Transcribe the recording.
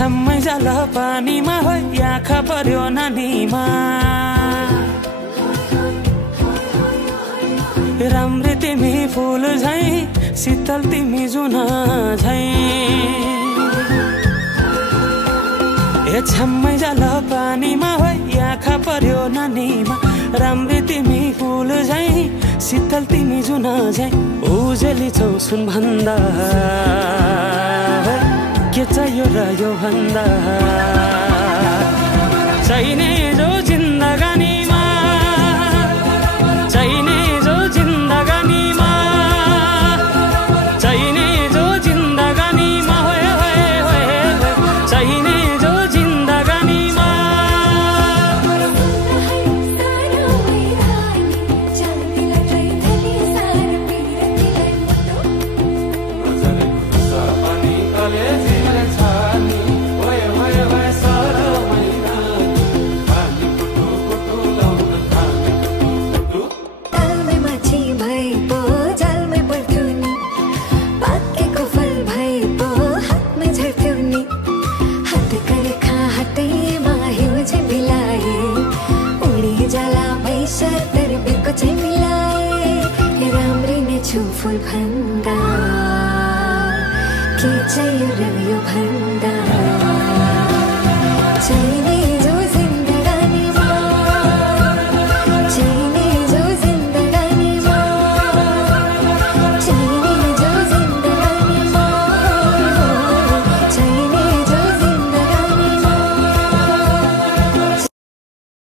छम्मै जल पानीमा हो आँखा पर्यो नानीमा राम्री तिमी फुल झै शीतल तिमी जुन झै ए छम्मै जल पानीमा हो आँखा पर्यो नानीमा राम्री तिमी फुल झै शीतल तिमी जुन झै उजेली छौ सुन भन्दा के चाहियो र यो भन्दा चाहिने जो जिन्दगानीमा चाहिने जो जिन्दगानीमा चाहिने जो जिन्दगानीमा होए होए होए चाहिने जो जिन्दगानीमा फुल भन्दा के चाहियो र यो भन्दा चाहिने